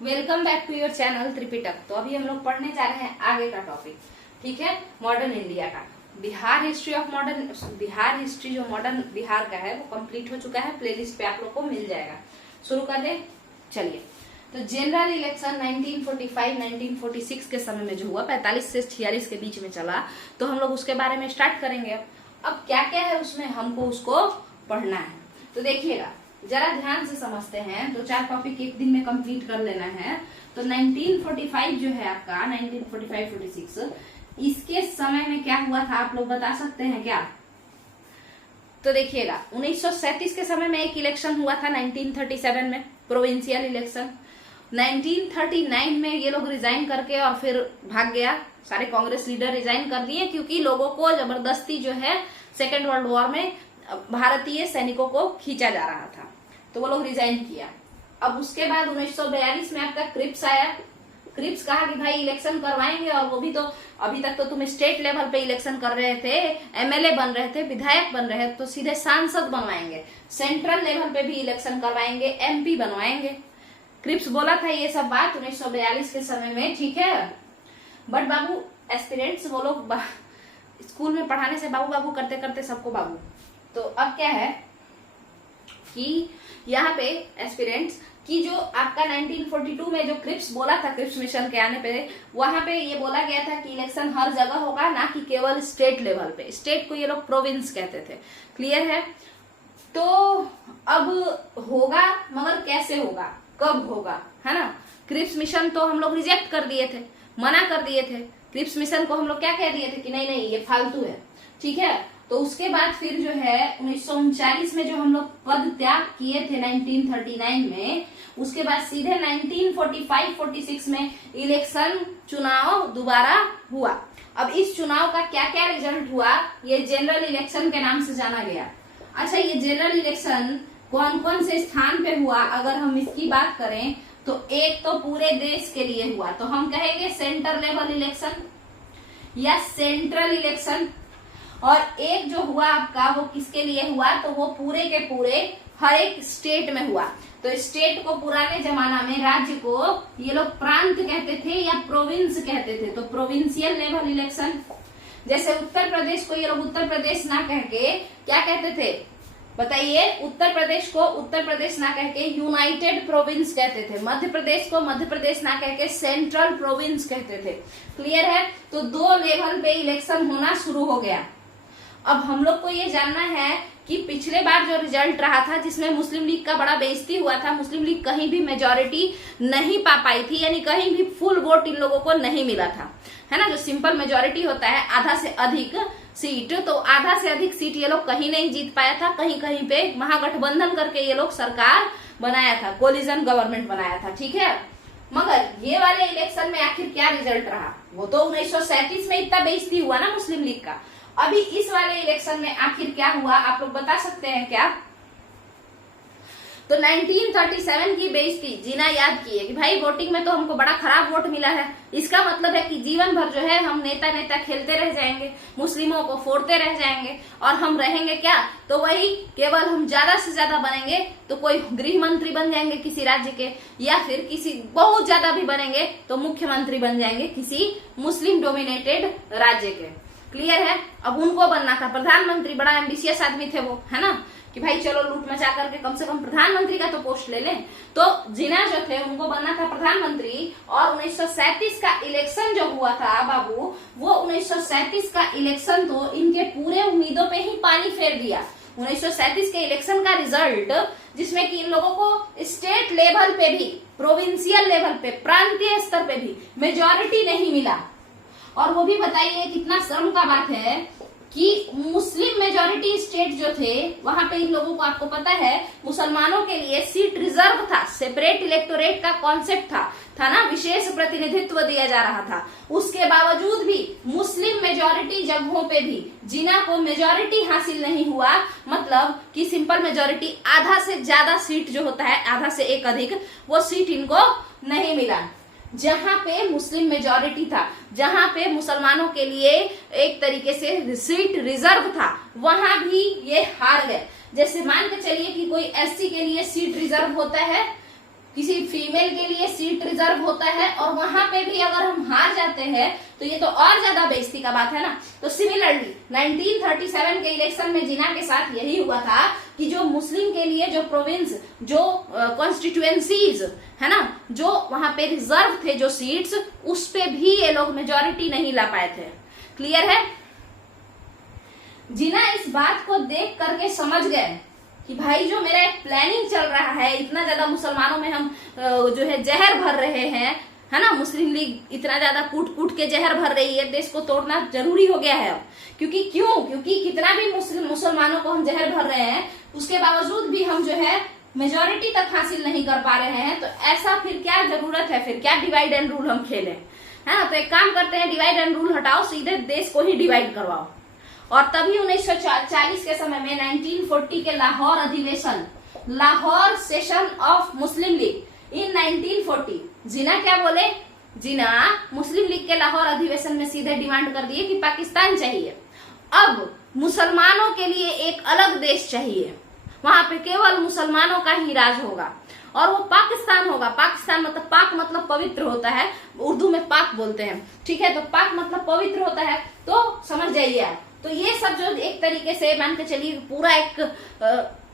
Welcome back to your channel Tripitaka. तो अभी हम लोग पढ़ने जा रहे हैं आगे का टॉपिक, ठीक है, मॉडर्न इंडिया का। Bihar history of modern, Bihar history जो मॉडर्न बिहार का है वो कंप्लीट हो चुका है, प्लेलिस्ट पे आप लोग को मिल जाएगा। शुरू कर दे, चलिए। तो जनरल इलेक्शन 1945-1946 के समय में जो हुआ, 45 से 46 के बीच में चला, तो हम लोग उसके बारे में स्टार्ट करेंगे। अब क्या क्या है उसमें, हमको उसको पढ़ना है। तो देखिएगा, जरा ध्यान से समझते हैं। तो 4 टॉपिक एक दिन में कंप्लीट कर लेना है। तो 1945 जो है आपका, 1945-46, इसके समय में क्या हुआ था आप लोग बता सकते हैं क्या? तो देखिएगा, 1937 के समय में एक इलेक्शन हुआ था, 1937 में प्रोविंशियल इलेक्शन। 1939 में ये लोग रिजाइन करके और फिर भाग गया, सारे कांग्रेस लीडर रिजाइन कर दिए, क्योंकि लोगों को जबरदस्ती जो है सेकेंड वर्ल्ड वॉर में भारतीय सैनिकों को खींचा जा रहा था, तो वो लोग रिजाइन किया। अब उसके बाद 1942 में आपका क्रिप्स आया। क्रिप्स कहा कि भाई इलेक्शन करवाएंगे, और वो भी तो अभी तक तो तुम स्टेट लेवल पे इलेक्शन कर रहे थे, एमएलए बन रहे थे, विधायक बन रहे थे, तो सीधे सांसद बनवाएंगे, सेंट्रल लेवल पे भी इलेक्शन करवाएंगे, एमपी बनवाएंगे। क्रिप्स बोला था ये सब बात 1942 के समय में, ठीक है। बट बाबू एस्पिरेंट्स वो लोग स्कूल में पढ़ाने से बाबू बाबू करते करते सबको बाबू। तो अब क्या है कि यहाँ पे एस्पिरेंट्स की जो आपका 1942 में जो क्रिप्स बोला था, क्रिप्स मिशन के आने पे वहां पे ये बोला गया था कि इलेक्शन हर जगह होगा, ना कि केवल स्टेट लेवल पे। स्टेट को ये लोग प्रोविंस कहते थे, क्लियर है। तो अब होगा, मगर कैसे होगा, कब होगा, है ना। क्रिप्स मिशन तो हम लोग रिजेक्ट कर दिए थे, मना कर दिए थे। क्रिप्स मिशन को हम लोग क्या कह दिए थे कि नहीं नहीं ये फालतू है, ठीक है। तो उसके बाद फिर जो है 1939 में जो हम लोग पद त्याग किए थे 1939 में, उसके बाद सीधे 1945-46 में इलेक्शन चुनाव दोबारा हुआ। अब इस चुनाव का क्या क्या रिजल्ट हुआ, ये जनरल इलेक्शन के नाम से जाना गया। अच्छा, ये जनरल इलेक्शन कौन कौन से स्थान पे हुआ, अगर हम इसकी बात करें तो एक तो पूरे देश के लिए हुआ, तो हम कहेंगे सेंटर लेवल इलेक्शन या सेंट्रल इलेक्शन। और एक जो हुआ आपका वो किसके लिए हुआ, तो वो पूरे के पूरे हर एक स्टेट में हुआ। तो स्टेट को पुराने जमाना में, राज्य को ये लोग प्रांत कहते थे या प्रोविंस कहते थे, तो प्रोविंशियल लेवल इलेक्शन। जैसे उत्तर प्रदेश को ये लोग उत्तर प्रदेश ना कह के क्या कहते थे बताइए? उत्तर प्रदेश को उत्तर प्रदेश ना कह के यूनाइटेड प्रोविंस कहते थे। मध्य प्रदेश को मध्य प्रदेश ना कह के सेंट्रल प्रोविंस कहते थे, क्लियर है। तो 2 लेवल पे इलेक्शन होना शुरू हो गया। अब हम लोग को ये जानना है कि पिछले बार जो रिजल्ट रहा था, जिसमें मुस्लिम लीग का बड़ा बेइज्जती हुआ था, मुस्लिम लीग कहीं भी मेजॉरिटी नहीं पा पाई थी, यानी कहीं भी फुल वोट इन लोगों को नहीं मिला था, है ना। जो सिंपल मेजॉरिटी होता है, आधा से अधिक सीट, तो आधा से अधिक सीट ये लोग कहीं नहीं जीत पाया था। कहीं कहीं पे महागठबंधन करके ये लोग सरकार बनाया था, कोलिजन गवर्नमेंट बनाया था, ठीक है। मगर ये वाले इलेक्शन में आखिर क्या रिजल्ट रहा, वो तो 1937 में इतना बेइज्जती हुआ ना मुस्लिम लीग का। अभी इस वाले इलेक्शन में आखिर क्या हुआ, आप लोग बता सकते हैं क्या? तो 1937 की बेइज्जती जीना याद किए कि भाई वोटिंग में तो हमको बड़ा खराब वोट मिला है, इसका मतलब है कि जीवन भर जो है हम नेता नेता खेलते रह जाएंगे, मुस्लिमों को फोड़ते रह जाएंगे, और हम रहेंगे क्या, तो वही केवल हम ज्यादा से ज्यादा बनेंगे तो कोई गृह मंत्री बन जाएंगे किसी राज्य के, या फिर किसी बहुत ज्यादा भी बनेंगे तो मुख्यमंत्री बन जाएंगे किसी मुस्लिम डोमिनेटेड राज्य के, क्लियर है। अब उनको बनना था प्रधानमंत्री, बड़ा एम्बिशियस आदमी थे वो, है ना, कि भाई चलो लूट मचा करके कम से कम प्रधानमंत्री का तो पोस्ट ले लें। तो जिना जो थे उनको बनना था प्रधानमंत्री। और 1937 का इलेक्शन जो हुआ था बाबू, वो 1937 का इलेक्शन तो इनके पूरे उम्मीदों पे ही पानी फेर दिया। 1937 के इलेक्शन का रिजल्ट, जिसमें कि इन लोगों को स्टेट लेवल पे भी, प्रोविंशियल लेवल पे, प्रांतीय स्तर पे भी मेजॉरिटी नहीं मिला। और वो भी बताइए, कितना शर्म का बात है कि मुस्लिम मेजॉरिटी स्टेट जो थे वहां पे इन लोगों को, आपको पता है, मुसलमानों के लिए सीट रिजर्व था, सेपरेट इलेक्टोरेट का कॉन्सेप्ट था ना, विशेष प्रतिनिधित्व दिया जा रहा था। उसके बावजूद भी मुस्लिम मेजॉरिटी जगहों पे भी जिना को मेजॉरिटी हासिल नहीं हुआ, मतलब कि सिंपल मेजॉरिटी, आधा से ज्यादा सीट जो होता है, आधा से एक अधिक, वो सीट इनको नहीं मिला। जहां पे मुस्लिम मेजॉरिटी था, जहां पे मुसलमानों के लिए एक तरीके से सीट रिजर्व था, वहां भी ये हार गए। जैसे मान के चलिए कि कोई एससी के लिए सीट रिजर्व होता है, किसी फीमेल के लिए सीट रिजर्व होता है, और वहां पे भी अगर हम हार जाते हैं तो ये तो और ज्यादा बेइज्जती का बात है ना। तो सिमिलरली 1937 के इलेक्शन में जिना के साथ यही हुआ था कि जो मुस्लिम के लिए जो प्रोविंस, जो कॉन्स्टिट्यूएंसीज है ना, जो वहां पे रिजर्व थे जो सीट्स, उस पे भी ये लोग मेजोरिटी नहीं ला पाए थे। क्लियर है? जिना इस बात को देख करके समझ गए कि भाई जो मेरा एक प्लानिंग चल रहा है, इतना ज्यादा मुसलमानों में हम जो है जहर भर रहे हैं, है ना, मुस्लिम लीग इतना ज्यादा कूट कूट के जहर भर रही है, देश को तोड़ना जरूरी हो गया है अब। क्योंकि क्योंकि कितना भी मुसलमानों को हम जहर भर रहे हैं, उसके बावजूद भी हम जो है मेजोरिटी तक हासिल नहीं कर पा रहे हैं। तो ऐसा फिर क्या जरूरत है, फिर क्या डिवाइड एंड रूल हम खेलें, है ना। तो एक काम करते हैं, डिवाइड एंड रूल हटाओ, सीधे देश को ही डिवाइड करवाओ। और तभी 1940 के समय में 1940 के लाहौर अधिवेशन, Lahore session of Muslim League in 1940, Jinnah क्या बोले, जिना मुस्लिम लीग के लाहौर अधिवेशन में सीधे डिमांड कर दिए कि पाकिस्तान चाहिए, अब मुसलमानों के लिए एक अलग देश चाहिए, वहां पे केवल मुसलमानों का ही राज होगा और वो पाकिस्तान होगा। पाकिस्तान मतलब पाक मतलब पवित्र होता है, उर्दू में पाक बोलते हैं, ठीक है। तो पाक मतलब पवित्र होता है, तो समझ जाइए आप। तो ये सब जो एक तरीके से मान के चलिए पूरा एक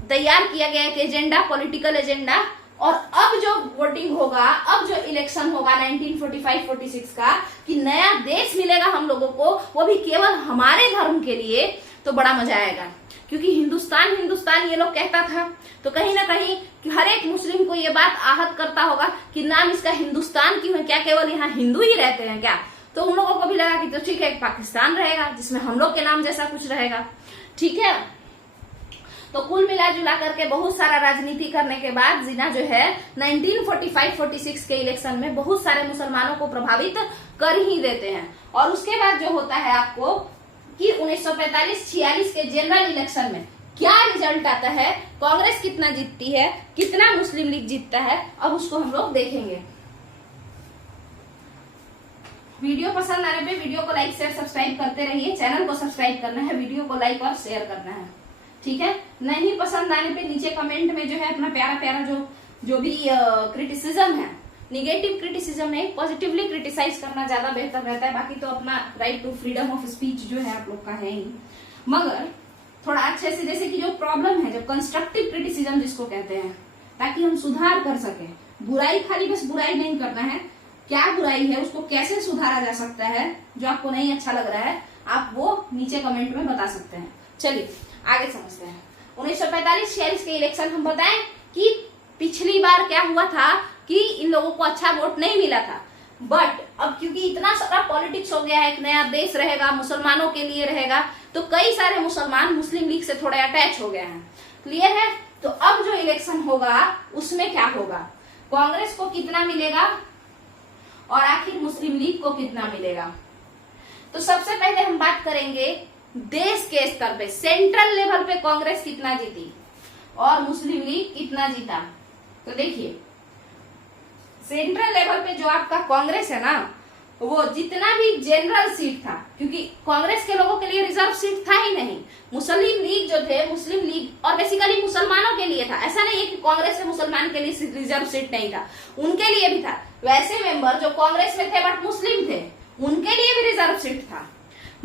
तैयार किया गया एक एजेंडा, पॉलिटिकल एजेंडा। और अब जो वोटिंग होगा, अब जो इलेक्शन होगा 1945-46 का, कि नया देश मिलेगा हम लोगों को, वो भी केवल हमारे धर्म के लिए, तो बड़ा मजा आएगा। क्योंकि हिंदुस्तान हिंदुस्तान ये लोग कहता था, तो कहीं ना कहीं कि हर एक मुस्लिम को ये बात आहत करता होगा कि नाम इसका हिंदुस्तान क्यों है, क्या केवल यहाँ हिंदू ही रहते हैं क्या। तो उन लोगों को भी लगा कि तो ठीक है, एक पाकिस्तान रहेगा जिसमें हम लोग के नाम जैसा कुछ रहेगा, ठीक है। तो कुल मिला जुला करके बहुत सारा राजनीति करने के बाद जिना जो है 1945-46 के इलेक्शन में बहुत सारे मुसलमानों को प्रभावित कर ही देते हैं। और उसके बाद जो होता है आपको कि 1945-46 के जनरल इलेक्शन में क्या रिजल्ट आता है, कांग्रेस कितना जीतती है, कितना मुस्लिम लीग जीतता है, अब उसको हम लोग देखेंगे। वीडियो पसंद आने पे वीडियो को लाइक शेयर सब्सक्राइब करते रहिए। चैनल को सब्सक्राइब करना है, वीडियो को लाइक और शेयर करना है, ठीक है। नहीं पसंद आने पे नीचे कमेंट में जो है अपना प्यारा प्यारा जो भी क्रिटिसिज्म है, निगेटिव क्रिटिसिज्म नहीं, पॉजिटिवली क्रिटिसाइज करना ज्यादा बेहतर रहता है। बाकी तो अपना right to freedom of speech जो है आप लोग का है ही, मगर थोड़ा अच्छे से, जैसे कि जो प्रॉब्लम है, जो कंस्ट्रक्टिव क्रिटिसिज्म जिसको कहते हैं, ताकि हम सुधार कर सके। बुराई खाली बस बुराई नहीं करना है, क्या बुराई है उसको कैसे सुधारा जा सकता है, जो आपको नहीं अच्छा लग रहा है आप वो नीचे कमेंट में बता सकते हैं। चलिए आगे समझते हैं। 1945-46 के इलेक्शन हम बताएं कि पिछली बार क्या हुआ था कि इन लोगों को अच्छा वोट नहीं मिला था, बट अब क्योंकि इतना सारा पॉलिटिक्स हो गया है, एक नया देश रहेगा, मुसलमानों के लिए रहेगा, तो कई सारे मुसलमान मुस्लिम लीग से थोड़े अटैच हो गए हैं। क्लियर है? तो अब जो इलेक्शन होगा उसमें क्या होगा, कांग्रेस को कितना मिलेगा और आखिर मुस्लिम लीग को कितना मिलेगा। तो सबसे पहले हम बात करेंगे देश के स्तर पे, सेंट्रल लेवल पे कांग्रेस कितना जीती और मुस्लिम लीग कितना जीता। तो देखिए सेंट्रल लेवल पे जो आपका कांग्रेस है ना, वो जितना भी जनरल सीट था, क्योंकि कांग्रेस के लोगों के लिए रिजर्व सीट था ही नहीं, मुस्लिम लीग जो थे, मुस्लिम लीग और बेसिकली मुसलमानों के लिए था। ऐसा नहीं है कि कांग्रेस में मुसलमान के लिए रिजर्व सीट नहीं था, उनके लिए भी था। वैसे मेंबर जो कांग्रेस में थे बट मुस्लिम थे, उनके लिए भी रिजर्व सीट था।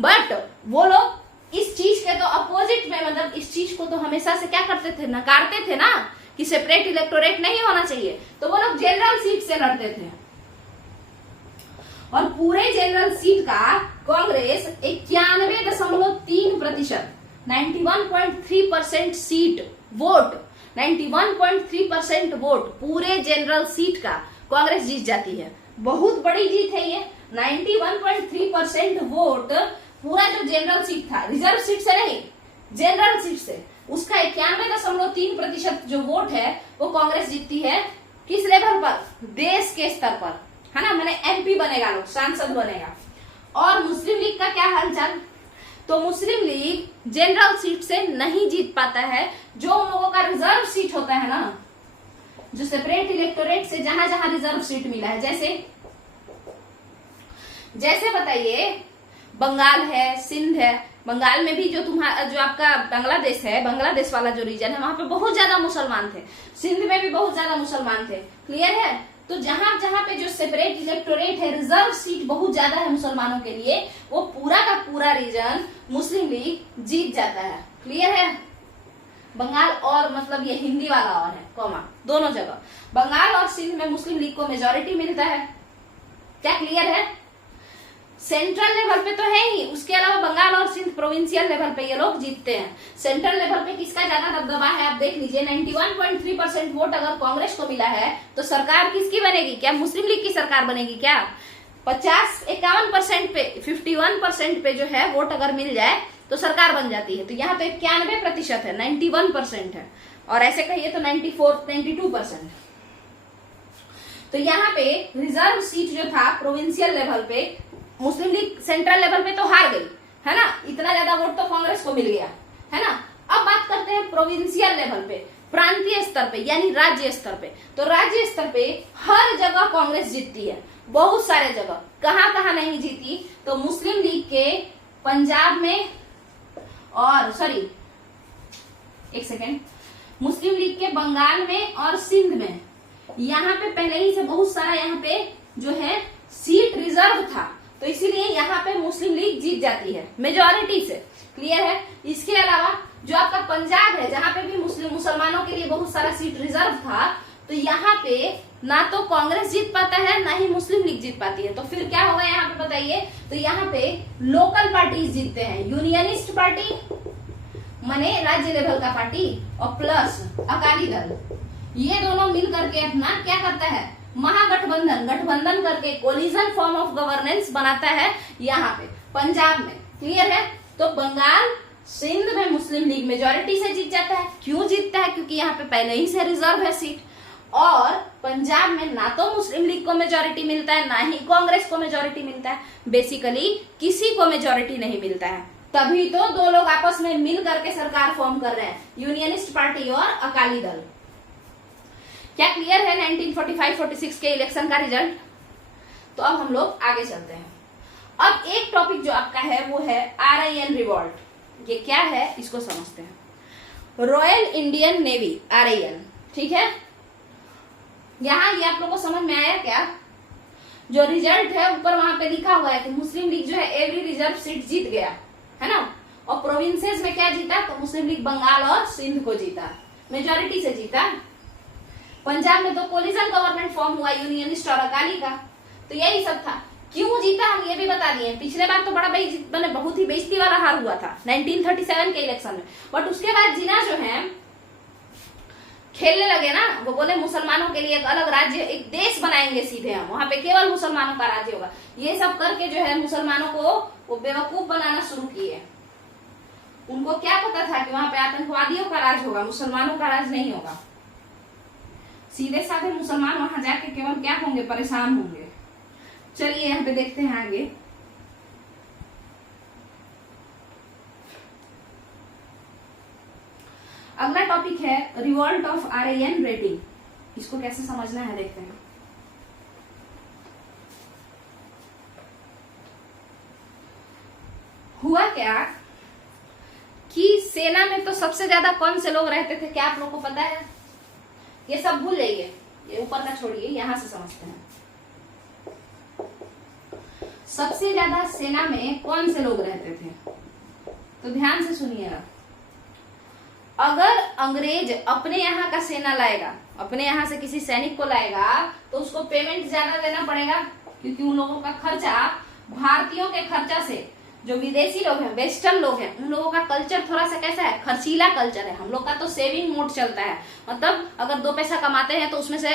बट वो लोग इस चीज के तो अपोजिट में, मतलब इस चीज को तो हमेशा से क्या करते थे, नकारते थे ना कि सेपरेट इलेक्टोरेट नहीं होना चाहिए। तो वो लोग जनरल सीट से लड़ते थे और पूरे जनरल सीट का कांग्रेस 91.3%, 91.3% सीट वोट, 91.3% वोट पूरे जनरल सीट का कांग्रेस जीत जाती है। बहुत बड़ी जीत है ये। 91.3% वोट पूरा जो जनरल सीट था, रिजर्व सीट से नहीं, जनरल सीट से, उसका 91.3% जो वोट है वो कांग्रेस जीतती है। किस लेवल पर? देश के स्तर पर, है ना, मैंने एमपी बनेगा, लोग सांसद बनेगा। और मुस्लिम लीग का क्या हालचाल? तो मुस्लिम लीग जनरल सीट से नहीं जीत पाता है। जो उन लोगों का रिजर्व सीट होता है ना, जो सेपरेट इलेक्टोरेट से जहां जहां रिजर्व सीट मिला है, जैसे बताइए बंगाल है, सिंध है, बंगाल में भी जो जो आपका बांग्लादेश है, बांग्लादेश वाला जो रीजन है, वहां पे बहुत ज्यादा मुसलमान थे। सिंध में भी बहुत ज्यादा मुसलमान थे। क्लियर है? तो जहां जहां पे जो सेपरेट इलेक्टोरेट है, रिजर्व सीट बहुत ज्यादा है मुसलमानों के लिए, वो पूरा का पूरा रीजन मुस्लिम लीग जीत जाता है। क्लियर है? बंगाल और मतलब ये हिंदी वाला और है कॉमा, दोनों जगह बंगाल और सिंध में मुस्लिम लीग को मेजोरिटी मिलता है। क्या क्लियर है? सेंट्रल लेवल पे तो है ही, उसके अलावा बंगाल और सिंध प्रोविंशियल लेवल पे ये लोग जीतते हैं। सेंट्रल लेवल पे किसका ज्यादा दबदबा है आप देख लीजिए, 91.3% वोट अगर कांग्रेस को मिला है तो सरकार किसकी बनेगी? क्या मुस्लिम लीग की सरकार बनेगी क्या? 51% पे 51% पे जो है वोट अगर मिल जाए तो सरकार बन जाती है। तो यहाँ तो 91% है, 91% है, और ऐसे कहिए तो 92%। तो यहाँ पे रिजर्व सीट जो था प्रोविंशियल लेवल पे, मुस्लिम लीग सेंट्रल लेवल पे तो हार गई है ना, इतना ज्यादा वोट तो कांग्रेस को मिल गया है ना। अब बात करते हैं प्रोविंशियल लेवल पे, प्रांतीय स्तर पे यानी राज्य स्तर पे। तो राज्य स्तर पे हर जगह कांग्रेस जीतती है, बहुत सारे जगह। कहां कहां नहीं जीती? तो मुस्लिम लीग के पंजाब में और एक सेकेंड, मुस्लिम लीग के बंगाल में और सिंध में, यहाँ पे पहले ही से बहुत सारा यहाँ पे जो है सीट रिजर्व था, तो इसीलिए यहाँ पे मुस्लिम लीग जीत जाती है मेजोरिटी से। क्लियर है? इसके अलावा जो आपका पंजाब है, जहाँ पे भी मुसलमानों के लिए बहुत सारा सीट रिजर्व था, तो यहाँ पे ना तो कांग्रेस जीत पाता है ना ही मुस्लिम लीग जीत पाती है। तो फिर क्या होगा यहाँ पे बताइए? तो यहाँ पे लोकल पार्टीज जीतते हैं, यूनियनिस्ट पार्टी माने राज्य लेवल का पार्टी और प्लस अकाली दल, ये दोनों मिल करके अपना क्या करता है, गठबंधन करके कोलिजन फॉर्म ऑफ गवर्नेंस बनाता है यहाँ पे पंजाब में। क्लियर है? तो बंगाल सिंध में मुस्लिम लीग मेजोरिटी से जीत जाता है। क्यों जीतता है? क्योंकि यहाँ पे पहले ही से रिजर्व है सीट। और पंजाब में ना तो मुस्लिम लीग को मेजोरिटी मिलता है ना ही कांग्रेस को मेजोरिटी मिलता है, बेसिकली किसी को मेजोरिटी नहीं मिलता है। तभी तो दो लोग आपस में मिल करके सरकार फॉर्म कर रहे हैं, यूनियनिस्ट पार्टी और अकाली दल। क्या क्लियर है 1945-46 के इलेक्शन का रिजल्ट? तो अब हम लोग आगे चलते हैं। अब एक टॉपिक जो आपका है वो है RIN रिवॉल्ट। ये क्या है इसको समझते हैं। रॉयल इंडियन नेवी, RIN, ठीक है। यहाँ ये आप लोगों को समझ में आया क्या? जो रिजल्ट है ऊपर वहां पे लिखा हुआ है कि मुस्लिम लीग जो है एवरी रिजर्व सीट जीत गया है ना, और प्रोविंसेस में क्या जीता? तो मुस्लिम लीग बंगाल और सिंध को जीता, मेजोरिटी से जीता। पंजाब में तो कोलिजन गवर्नमेंट फॉर्म हुआ यूनियनिस्ट और अकाली का। तो यही सब था। क्यों जीता हम ये भी बता दिए। पिछले बार तो बड़ा बहुत ही बेइज्जती वाला हार हुआ था 1937 के इलेक्शन में, बट उसके बाद जिना जो है खेलने लगे ना, वो बोले मुसलमानों के लिए एक अलग राज्य, एक देश बनाएंगे सीधे हम, वहां पे केवल मुसलमानों का राज्य होगा। ये सब करके जो है मुसलमानों को वो बेवकूफ बनाना शुरू किए। उनको क्या पता था कि वहां पे आतंकवादियों का राज होगा, मुसलमानों का राज नहीं होगा। सीधे साधे मुसलमान वहां जाके केवल क्या होंगे, परेशान होंगे। चलिए यहाँ पे देखते हैं आगे। अगला टॉपिक है रिवॉल्ट ऑफ RIN रेटिंग। इसको कैसे समझना है देखते हैं। हुआ क्या कि सेना में तो सबसे ज्यादा कौन से लोग रहते थे, क्या आप लोग को पता है? ये सब भूल जाइए, ये ऊपर का छोड़िए, यहां से समझते हैं। सबसे ज्यादा सेना में कौन से लोग रहते थे? तो ध्यान से सुनिएगा। अगर अंग्रेज अपने यहाँ का सेना लाएगा, अपने यहाँ से किसी सैनिक को लाएगा, तो उसको पेमेंट ज्यादा देना पड़ेगा, क्योंकि उन लोगों का खर्चा भारतीयों के खर्चा से, जो विदेशी लोग हैं, वेस्टर्न लोग हैं, उन लोगों का कल्चर थोड़ा सा कैसा है, खर्चीला कल्चर है। हम लोग का तो सेविंग मोड चलता है, मतलब अगर 2 पैसा कमाते हैं तो उसमें से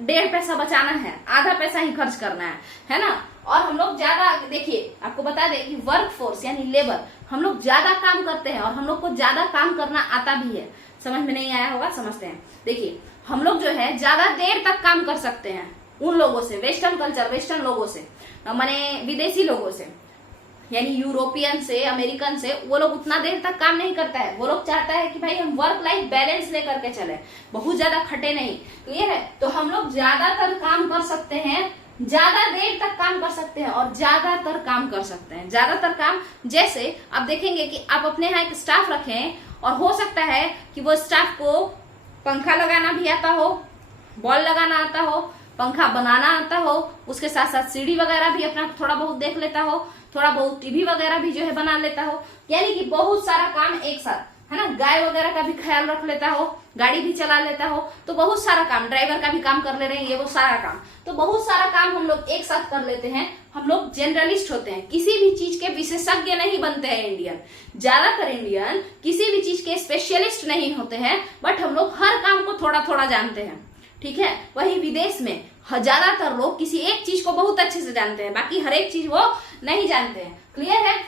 1.5 पैसा बचाना है, आधा पैसा ही खर्च करना है ना। और हम लोग ज्यादा, देखिए आपको बता दें कि वर्क फोर्स यानी लेबर, हम लोग ज्यादा काम करते हैं और हम लोग को ज्यादा काम करना आता भी है। समझ में नहीं आया होगा, समझते हैं। देखिए हम लोग जो है ज्यादा देर तक काम कर सकते हैं उन लोगों से, वेस्टर्न कल्चर, वेस्टर्न लोगों से, माने विदेशी लोगों से, यानी यूरोपियन से, अमेरिकन से। वो लोग उतना देर तक काम नहीं करता है। वो लोग चाहता है कि भाई हम वर्क लाइफ बैलेंस लेकर के चले, बहुत ज्यादा खटे नहीं। क्लियर है? तो हम लोग ज्यादातर काम कर सकते हैं ज्यादा देर तक काम कर सकते हैं और ज्यादातर काम कर सकते हैं। ज्यादातर काम जैसे आप देखेंगे कि आप अपने यहाँ एक स्टाफ रखें और हो सकता है कि वो स्टाफ को पंखा लगाना भी आता हो, बॉल लगाना आता हो, पंखा बनाना आता हो, उसके साथ साथ सीढ़ी वगैरह भी अपना थोड़ा बहुत देख लेता हो, थोड़ा बहुत टीवी वगैरह भी जो है बना लेता हो, यानी कि बहुत सारा काम एक साथ, है ना। गाय वगैरह का भी ख्याल रख लेता हो, गाड़ी भी चला लेता हो, तो बहुत सारा काम, ड्राइवर का भी काम कर ले रहे हैं, ये वो सारा काम, तो बहुत सारा काम हम लोग एक साथ कर लेते हैं। हम लोग जनरलिस्ट होते हैं, किसी भी चीज के विशेषज्ञ नहीं बनते हैं इंडियन। ज्यादातर इंडियन किसी भी चीज के स्पेशलिस्ट नहीं होते हैं, बट हम लोग हर काम को थोड़ा थोड़ा जानते हैं, ठीक है। वही विदेश में ज्यादातर लोग किसी एक चीज को बहुत अच्छे से जानते हैं, बाकी हर एक चीज वो नहीं जानते हैं। क्लियर है।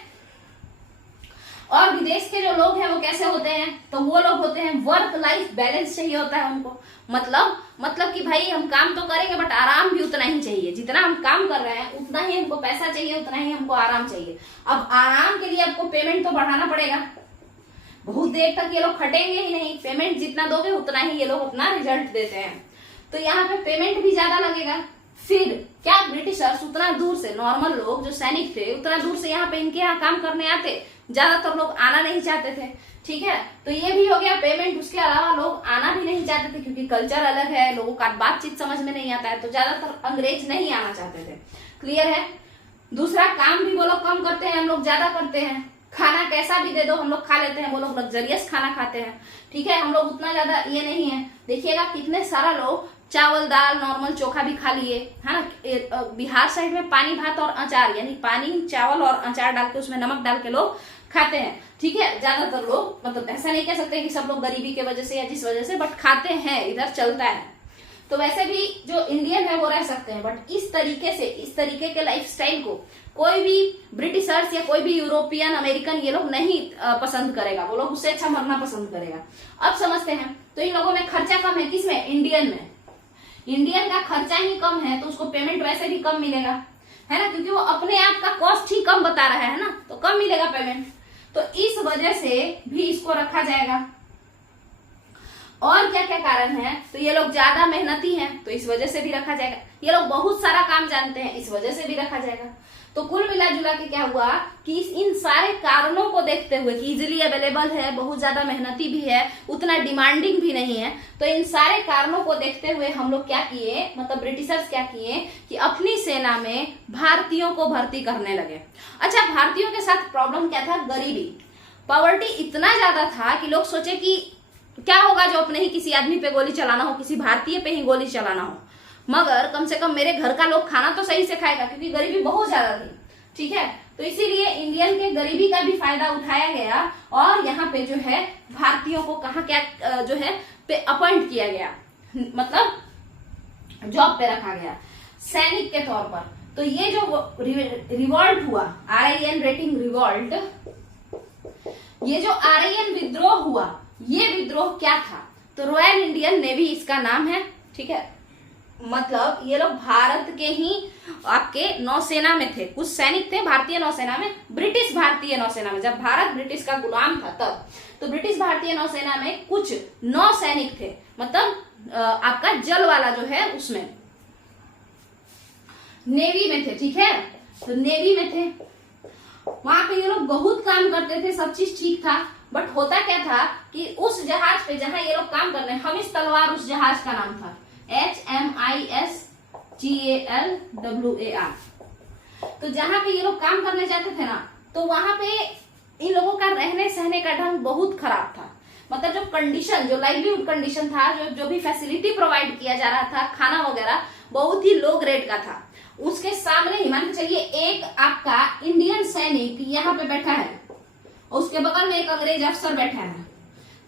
और विदेश के जो लोग हैं वो कैसे होते हैं, तो वो लोग होते हैं वर्क लाइफ बैलेंस चाहिए होता है उनको। मतलब कि भाई हम काम तो करेंगे बट आराम भी उतना ही चाहिए, जितना हम काम कर रहे हैं उतना ही हमको पैसा चाहिए, उतना ही हमको आराम चाहिए। अब आराम के लिए आपको पेमेंट तो बढ़ाना पड़ेगा, बहुत देर तक ये लोग खटेंगे ही नहीं, पेमेंट जितना दोगे उतना ही ये लोग अपना रिजल्ट देते हैं, तो यहाँ पे पेमेंट भी ज्यादा लगेगा। फिर क्या ब्रिटिशर्स उतना दूर से, नॉर्मल लोग जो सैनिक थे उतना दूर से यहाँ पे इनके यहाँ काम करने आते, ज्यादातर लोग आना नहीं चाहते थे, ठीक है। तो ये भी हो गया पेमेंट। उसके अलावा लोग आना भी नहीं चाहते थे क्योंकि कल्चर अलग है, लोगों का बातचीत समझ में नहीं आता है, तो ज्यादातर अंग्रेज नहीं आना चाहते थे। क्लियर है। दूसरा, काम भी वो लोग कम करते हैं, हम लोग ज्यादा करते हैं। खाना कैसा भी दे दो हम लोग खा लेते हैं, वो लोग लग्जरियस खाना खाते हैं, ठीक है। हम लोग उतना ज्यादा ये नहीं है। देखिएगा कितने सारा लोग चावल दाल नॉर्मल चोखा भी खा लिए, है ना। बिहार साइड में पानी भात और अचार, यानी पानी चावल और अचार डाल के उसमें नमक डाल के लोग खाते हैं, ठीक है। ज्यादातर लोग, मतलब ऐसा नहीं कह सकते कि सब लोग गरीबी के वजह से या जिस वजह से, बट खाते हैं, इधर चलता है। तो वैसे भी जो इंडियन है वो रह सकते हैं, बट इस तरीके से, इस तरीके के लाइफस्टाइल को कोई भी ब्रिटिशर्स या कोई भी यूरोपियन अमेरिकन ये लोग नहीं पसंद करेगा, वो लोग उससे अच्छा मरना पसंद करेगा। अब समझते हैं, तो इन लोगों में खर्चा कम है, किसमें, इंडियन में। इंडियन का खर्चा ही कम है तो उसको पेमेंट वैसे भी कम मिलेगा, है ना, क्योंकि वो अपने आप का कॉस्ट ही कम बता रहा है ना, तो कम मिलेगा पेमेंट, तो इस वजह से भी इसको रखा जाएगा। और क्या क्या कारण है, तो ये लोग ज्यादा मेहनती हैं तो इस वजह से भी रखा जाएगा। ये लोग बहुत सारा काम जानते हैं, इस वजह से भी रखा जाएगा। तो कुल मिला जुला के क्या हुआ कि इन सारे कारणों को देखते हुए कि इजिली अवेलेबल है, बहुत ज्यादा मेहनती भी है, उतना डिमांडिंग भी नहीं है, तो इन सारे कारणों को देखते हुए हम लोग क्या किए, मतलब ब्रिटिशर्स क्या किए कि अपनी सेना में भारतीयों को भर्ती करने लगे। अच्छा, भारतीयों के साथ प्रॉब्लम क्या था, गरीबी, पॉवर्टी इतना ज्यादा था कि लोग सोचे कि क्या होगा जो अपने ही किसी आदमी पे गोली चलाना हो, किसी भारतीय पे ही गोली चलाना हो, मगर कम से कम मेरे घर का लोग खाना तो सही से खाएगा, क्योंकि गरीबी बहुत ज्यादा थी, ठीक है। तो इसीलिए इंडियन के गरीबी का भी फायदा उठाया गया और यहाँ पे जो है भारतीयों को कहा क्या जो है पे अपॉइंट किया गया, मतलब जॉब पे रखा गया सैनिक के तौर पर। तो ये जो रिवॉल्ट हुआ, RIN रेटिंग रिवॉल्ट, ये जो RIN विद्रोह हुआ, ये विद्रोह क्या था, तो रॉयल इंडियन नेवी इसका नाम है, ठीक है। मतलब ये लोग भारत के ही आपके नौसेना में थे, कुछ सैनिक थे भारतीय नौसेना में, ब्रिटिश भारतीय नौसेना में, जब भारत ब्रिटिश का गुलाम था तब, तो ब्रिटिश भारतीय नौसेना में कुछ 9 सैनिक थे, मतलब आपका जल वाला जो है उसमें नेवी में थे, ठीक है। तो नेवी में थे, वहां पे ये लोग बहुत काम करते थे, सब चीज ठीक था, बट होता क्या था कि उस जहाज पे जहां ये लोग काम कर रहे हैं, हमिस तलवार उस जहाज का नाम था, HMISGALWAR। तो जहां पे ये लोग काम करने जाते थे ना, तो वहां पे इन लोगों का रहने सहने का ढंग बहुत खराब था, मतलब जो कंडीशन, जो लाइवलीहुड कंडीशन था, जो भी फैसिलिटी प्रोवाइड किया जा रहा था, खाना वगैरह बहुत ही लो ग्रेड का था। उसके सामने ही मान के चलिए एक आपका इंडियन सैनिक यहाँ पे बैठा है, उसके बगल में एक अंग्रेज अफसर बैठा है,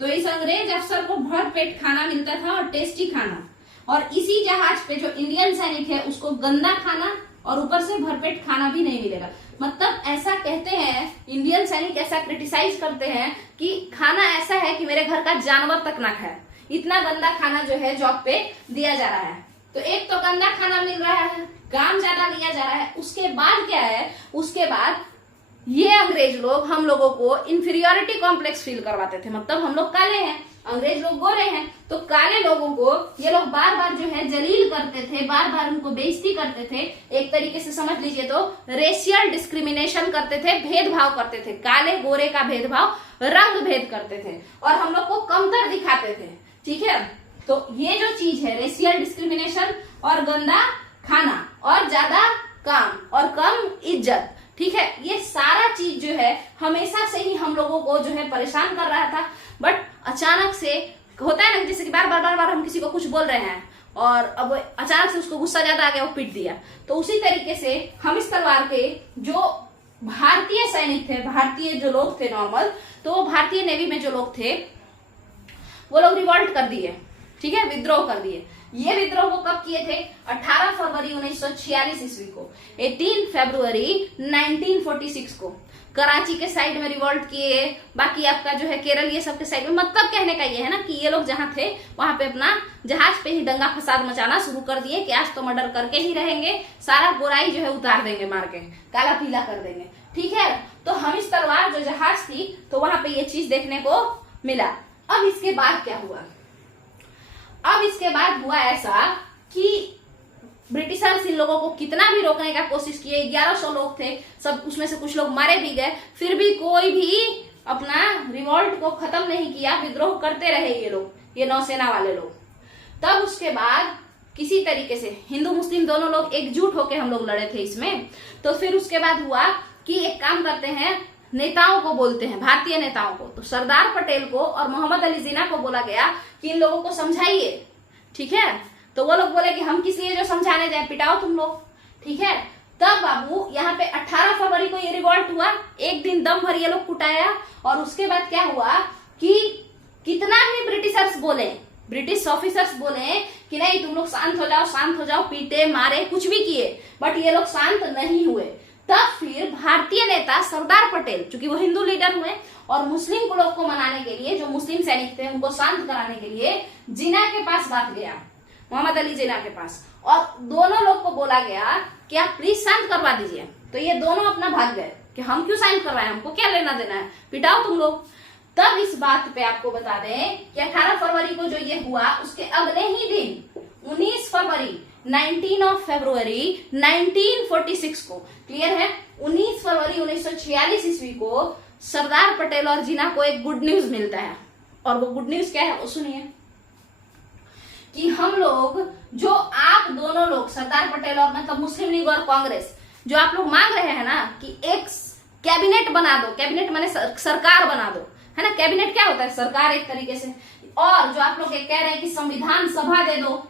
तो इस अंग्रेज अफसर को भर पेट खाना मिलता था और टेस्टी खाना, और इसी जहाज पे जो इंडियन सैनिक है उसको गंदा खाना और ऊपर से भरपेट खाना भी नहीं मिलेगा। मतलब ऐसा कहते हैं इंडियन सैनिक, ऐसा क्रिटिसाइज करते हैं कि खाना ऐसा है कि मेरे घर का जानवर तक ना खाए, इतना गंदा खाना जो है जॉब पे दिया जा रहा है। तो एक तो गंदा खाना मिल रहा है, काम ज्यादा लिया जा रहा है, उसके बाद क्या है, उसके बाद ये अंग्रेज लोग हम लोगों को इंफीरियोरिटी कॉम्प्लेक्स फील करवाते थे, मतलब हम लोग काले हैं, अंग्रेज लोग गोरे हैं, तो काले लोगों को ये लोग बार बार जो है जलील करते थे, बार बार उनको बेइज्जती करते थे। एक तरीके से समझ लीजिए तो रेशियल डिस्क्रिमिनेशन करते थे, भेदभाव करते थे, काले गोरे का भेदभाव, रंग भेद करते थे और हम लोग को कमतर दिखाते थे। ठीक है, तो ये जो चीज है रेशियल डिस्क्रिमिनेशन और गंदा खाना और ज्यादा काम और कम इज्जत, ठीक है, ये सारा चीज जो है हमेशा से ही हम लोगों को जो है परेशान कर रहा था। बट अचानक से होता है ना, जैसे कि बार बार हम किसी को कुछ बोल रहे हैं और अब अचानक से उसको गुस्सा ज्यादा आ गया, वो पीट दिया। तो उसी तरीके से हम इस तलवार के जो भारतीय सैनिक थे, भारतीय जो लोग थे नॉर्मल, तो भारतीय नेवी में जो लोग थे वो लोग रिवॉल्ट कर दिए, ठीक है, विद्रोह कर दिए। ये विद्रोह वो कब किए थे? 18 फरवरी 1946 ईस्वी को, 18 फरवरी 1946 को कराची के साइड में रिवॉल्ट किए। बाकी आपका जो है केरल, ये सब के साइड में। मतलब कहने का ये है ना कि ये लोग जहां थे वहां पे अपना जहाज पे ही दंगा फसाद मचाना शुरू कर दिए कि आज तो मर्डर करके ही रहेंगे, सारा गोराई जो है उतार देंगे, मार के काला पीला कर देंगे। ठीक है, तो हम इस तलवार जो जहाज थी तो वहां पे ये चीज देखने को मिला। अब इसके बाद क्या हुआ? अब इसके बाद हुआ ऐसा कि ब्रिटिशर्स इन लोगों को कितना भी रोकने का कोशिश किए, 1100 लोग थे, सब उसमें से कुछ लोग मारे भी गए, फिर भी कोई भी अपना रिवॉल्ट को खत्म नहीं किया, विद्रोह करते रहे ये लोग, ये नौसेना वाले लोग। तब उसके बाद किसी तरीके से हिंदू मुस्लिम दोनों लोग एकजुट होकर हम लोग लड़े थे इसमें। तो फिर उसके बाद हुआ कि एक काम करते हैं, नेताओं को बोलते हैं, भारतीय नेताओं को। तो सरदार पटेल को और मोहम्मद अली जिन्ना को बोला गया कि इन लोगों को समझाइए। ठीक है, तो वो लोग बोले कि हम किस लिए जो समझाने जाए, पिटाओ तुम लोग। ठीक है, तब बाबू यहाँ पे 18 फरवरी को ये रिवॉल्ट हुआ, एक दिन दम भर ये लोग कुटाया। और उसके बाद क्या हुआ कि कितना भी ब्रिटिशर्स बोले, ब्रिटिश ऑफिसर्स बोले कि नहीं तुम लोग शांत हो जाओ, शांत हो जाओ, पीटे मारे कुछ भी किए, बट ये लोग शांत नहीं हुए। तब फिर भारतीय नेता सरदार पटेल, चूंकि वो हिंदू लीडर हुए, और मुस्लिम लोग को मनाने के लिए, जो मुस्लिम सैनिक थे उनको शांत कराने के लिए जिन्ना के पास बात गया, मोहम्मद अली जिन्ना के पास, और दोनों लोग को बोला गया कि आप प्लीज शांत करवा दीजिए। तो ये दोनों अपना भाग गए कि हम क्यों शांत करवाएं, हमको क्या लेना देना है, पिटाओ तुम लोग। तब इस बात पे आपको बता दें कि 18 फरवरी को जो ये हुआ, उसके अगले ही दिन 19 फरवरी 1946 को, क्लियर है, 19 फरवरी 1946 ईस्वी को सरदार पटेल और जिन्ना को एक गुड न्यूज मिलता है। और वो गुड न्यूज क्या है वो सुनिए, कि हम लोग जो आप दोनों लोग सरदार पटेल और मतलब मुस्लिम लीग और कांग्रेस, जो आप लोग मांग रहे हैं ना कि एक कैबिनेट बना दो, कैबिनेट माने सरकार बना दो, है ना, कैबिनेट क्या होता है, सरकार एक तरीके से, और जो आप लोग कह रहे हैं कि संविधान सभा दे दो,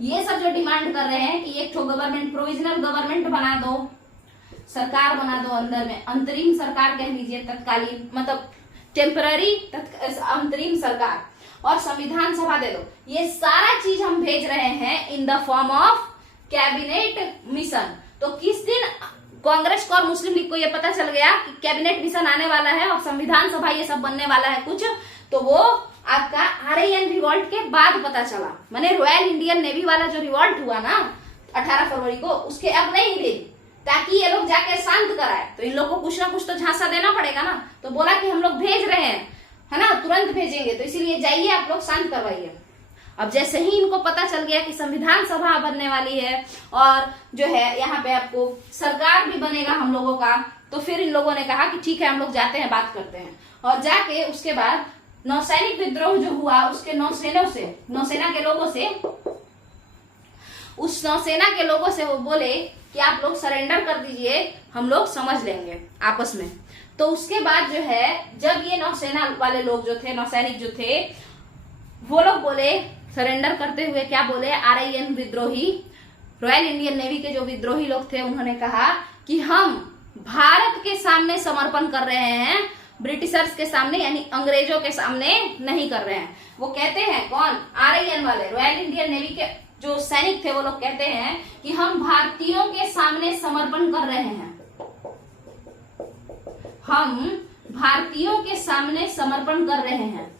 ये सब जो डिमांड कर रहे हैं कि एक ठो गवर्नमेंट, प्रोविजनल गवर्नमेंट बना दो, सरकार बना दो, अंदर में अंतरिम सरकार कह लीजिए, तत्कालीन मतलब टेम्पररी अंतरिम सरकार, और संविधान सभा दे दो, ये सारा चीज हम भेज रहे हैं in the form of cabinet mission. तो किस दिन कांग्रेस को और मुस्लिम लीग को ये पता चल गया कि कैबिनेट मिशन आने वाला है और संविधान सभा ये सब बनने वाला है कुछ, तो वो आपका RIN रिवॉल्ट के बाद पता चला, माने रॉयल इंडियन नेवी वाला जो रिवॉल्ट हुआ ना 18 फरवरी को, उसके अगले ही दिन, ताकि ये लोग जाके शांत कराए। तो इन लोग को कुछ ना कुछ तो झांसा देना पड़ेगा ना, तो बोला कि हम लोग भेज रहे हैं, है ना, तुरंत भेजेंगे, तो इसीलिए जाइए आप लोग शांत करवाइए। अब जैसे ही इनको पता चल गया कि संविधान सभा बनने वाली है और जो है यहाँ पे आपको सरकार भी बनेगा हम लोगों का, तो फिर इन लोगों ने कहा कि ठीक है हम लोग जाते हैं, बात करते हैं। और जाके उसके बाद नौसैनिक विद्रोह जो हुआ, उसके नौसेना के लोगों से, उस नौसेना के लोगों से वो बोले कि आप लोग सरेंडर कर दीजिए, हम लोग समझ लेंगे आपस में। तो उसके बाद जो है जब ये नौसेना वाले लोग जो थे, नौसैनिक जो थे, वो लोग बोले सरेंडर करते हुए, क्या बोले, RIN विद्रोही, रॉयल इंडियन नेवी के जो विद्रोही लोग थे, उन्होंने कहा कि हम भारत के सामने समर्पण कर रहे हैं, ब्रिटिशर्स के सामने यानी अंग्रेजों के सामने नहीं कर रहे हैं। वो कहते हैं कौन, RIN वाले, रॉयल इंडियन नेवी के जो सैनिक थे, वो लोग कहते हैं कि हम भारतीयों के सामने समर्पण कर रहे हैं, हम भारतीयों के सामने समर्पण कर रहे हैं,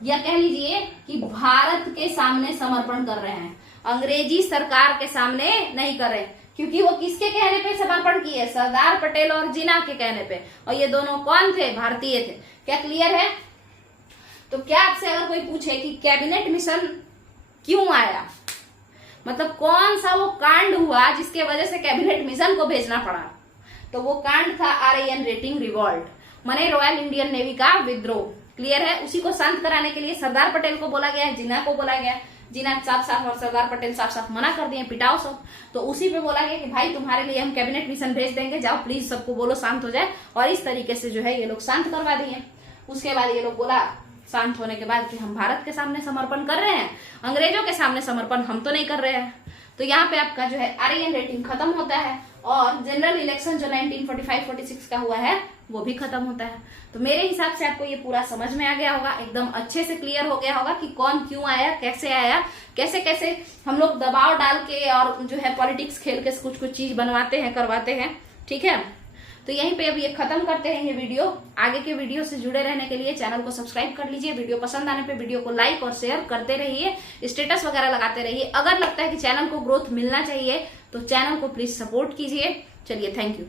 या कह लीजिए कि भारत के सामने समर्पण कर रहे हैं, अंग्रेजी सरकार के सामने नहीं कर रहे। क्योंकि वो किसके कहने पे समर्पण किए, सरदार पटेल और जिन्ना के कहने पे, और ये दोनों कौन थे, भारतीय थे। क्या क्लियर है? तो क्या आपसे अगर कोई पूछे कि कैबिनेट मिशन क्यों आया, मतलब कौन सा वो कांड हुआ जिसके वजह से कैबिनेट मिशन को भेजना पड़ा, तो वो कांड था RIN रेटिंग रिवॉल्ट, माने रॉयल इंडियन नेवी का विद्रोह। क्लियर है? उसी को शांत कराने के लिए सरदार पटेल को बोला गया, जिन्ना को बोला गया, जिन्ना साफ साफ और सरदार पटेल साफ साफ मना कर दिए, पिटाओ सब। तो उसी पे बोला गया कि भाई तुम्हारे लिए हम कैबिनेट मिशन भेज देंगे, जाओ प्लीज सबको बोलो शांत हो जाए। और इस तरीके से जो है ये लोग शांत करवा दिए। उसके बाद ये लोग बोला शांत होने के बाद कि हम भारत के सामने समर्पण कर रहे हैं, अंग्रेजों के सामने समर्पण हम तो नहीं कर रहे हैं। तो यहाँ पे आपका जो है RIN रेटिंग खत्म होता है और जनरल इलेक्शन जो 1945-46 का हुआ है वो भी खत्म होता है। तो मेरे हिसाब से आपको ये पूरा समझ में आ गया होगा, एकदम अच्छे से क्लियर हो गया होगा कि कौन क्यों आया, कैसे कैसे हम लोग दबाव डाल के और जो है पॉलिटिक्स खेल के कुछ कुछ चीज बनवाते हैं, करवाते हैं। ठीक है, तो यहीं पे अब ये खत्म करते हैं ये वीडियो। आगे के वीडियो से जुड़े रहने के लिए चैनल को सब्सक्राइब कर लीजिए। वीडियो पसंद आने पे वीडियो को लाइक और शेयर करते रहिए, स्टेटस वगैरह लगाते रहिए। अगर लगता है कि चैनल को ग्रोथ मिलना चाहिए तो चैनल को प्लीज सपोर्ट कीजिए। चलिए, थैंक यू।